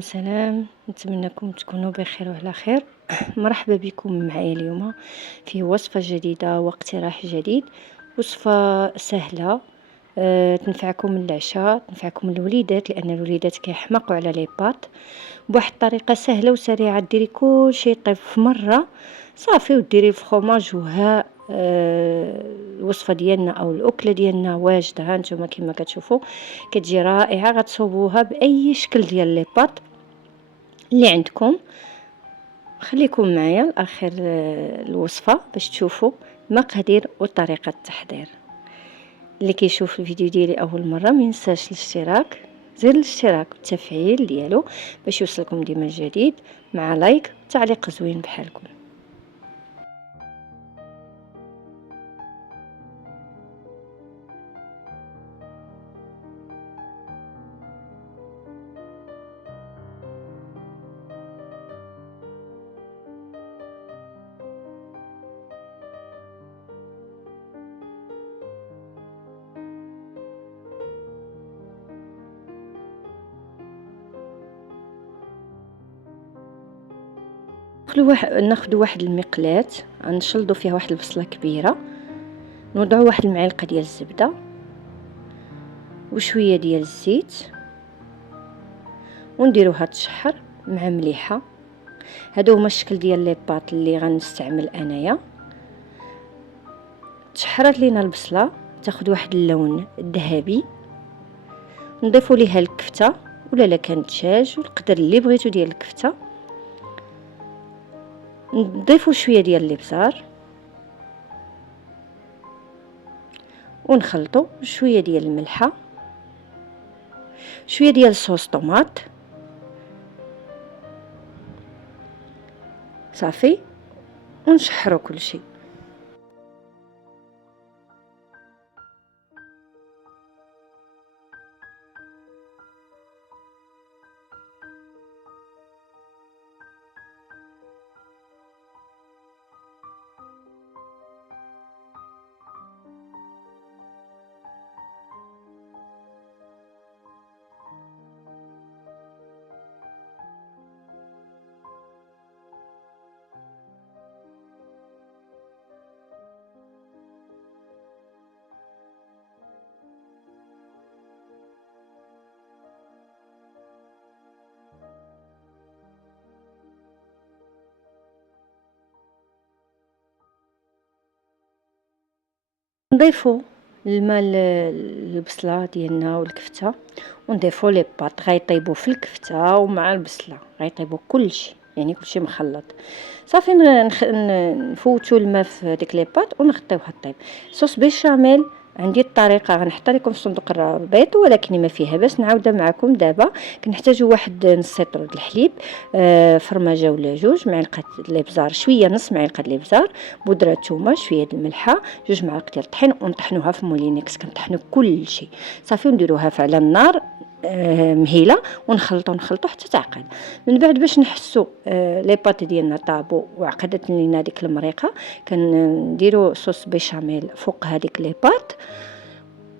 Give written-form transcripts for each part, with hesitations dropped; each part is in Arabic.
سلام، نتمنىكم تكونوا بخير وعلى خير. مرحبا بكم معايا اليوم في وصفة جديدة واقتراح جديد. وصفة سهلة، تنفعكم العشاء، تنفعكم الوليدات، لأن الوليدات كيحماقوا على لي بات بواحد الطريقة سهلة وسريعة. ديري كل شيء يطيب في مرة صافي، وديري الفخوماج وها الوصفة ديالنا او الاكله ديالنا واجده. ها نتوما كما كتشوفوا كتجي رائعه. غتصوبوها باي شكل ديال لي بات اللي عندكم. خليكم معايا لاخر الوصفه باش تشوفوا المقادير وطريقه التحضير. اللي كيشوف الفيديو ديالي اول مره ما ينساش الاشتراك، زر الاشتراك والتفعيل ديالو باش يوصلكم ديما الجديد، مع لايك وتعليق زوين بحالكم. ناخذ واحد المقلاة، نشلضوا فيها واحد البصله كبيره، نوضعوا واحد المعلقه ديال الزبده وشويه ديال الزيت، ونديروها تشحر مع مليحه. هادو هما الشكل ديال لي باط اللي غنستعمل انايا. تشحرات لينا البصله تاخذ واحد اللون الذهبي، نضيفوا ليها الكفته ولا لا كان دجاج والقدر اللي بغيتو ديال الكفته، نضيفوا شويه ديال الابزار ونخلطوا شويه ديال الملحه، شويه ديال صوص طوماط صافي، ونشحروا كل شيء. نضيفوا الماء البصله ديالنا والكفته، ونضيفوا لي باط غيطيبوا في الكفته ومع البصله، غيطيبوا كلشي يعني كلشي مخلط صافي. نفوتوا الماء في ديك لي باط ونغطيوها طيب. صوص بيشاميل عندي الطريقه غنحطها لكم في صندوق الرابط، ولكن ما فيها باش نعاودها معكم دابا. كنحتاجوا واحد نص لتر د الحليب، فرماجه ولا جوج، معلقه الابزار، شويه نص معلقه الابزار، بودره ثومه، شويه د الملحه، جوج معالق ديال الطحين، ونطحنوها في مولينكس. كنطحنوا كل شيء صافي ونديروها على النار مهيله، ونخلطوا حتى تعقد. من بعد باش نحسوا لي بات ديالنا طابوا وعقدت لينا ديك المريقه، كنديروا صوص بيشاميل فوق هذيك لي بات.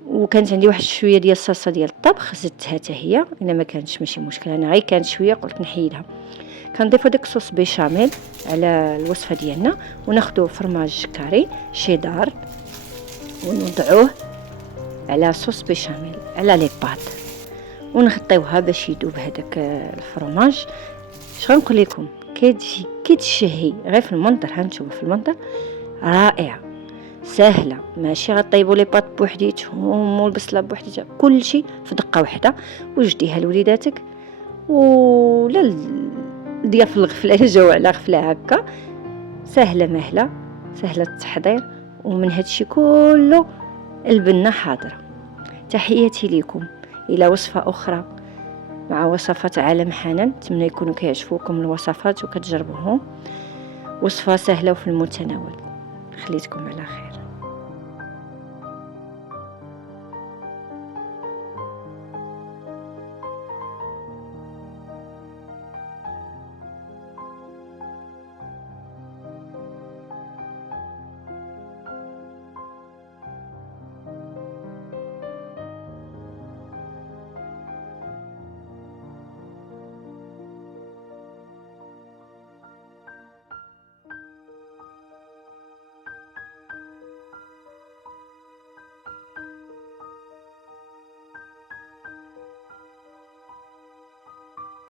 وكانت عندي واحد شويه ديال الصلصه ديال الطبخ زدتها حتى هي، الا ما كانتش ماشي مشكل، انا غير كانت شويه قلت نحيدها. كنضيفوا داك الصوص بيشاميل على الوصفه ديالنا، وناخذوا فرماج كاري شيدار ونوضعوه على صوص بيشاميل على لي بات، ونغطيوها باش يذوب هذاك الفرماج. اش غنقول لكم، كتشهي غير في المنظر. ها نتوما في المنظر رائعه سهله، ماشي غطيبوا لي بات بوحديتهم والبصله بوحديتها، كلشي في دقه واحده. وجديها لوليداتك ولا ضياف الغفله جاو على غفله هكا. سهله مهله، سهله التحضير، ومن هادشي كله البنه حاضره. تحياتي لكم الى وصفه اخرى مع وصفات عالم حنان. نتمنى يكونوا كيعجبوكم الوصفات وكتجربوهم. وصفه سهله وفي المتناول. خليتكم على خير.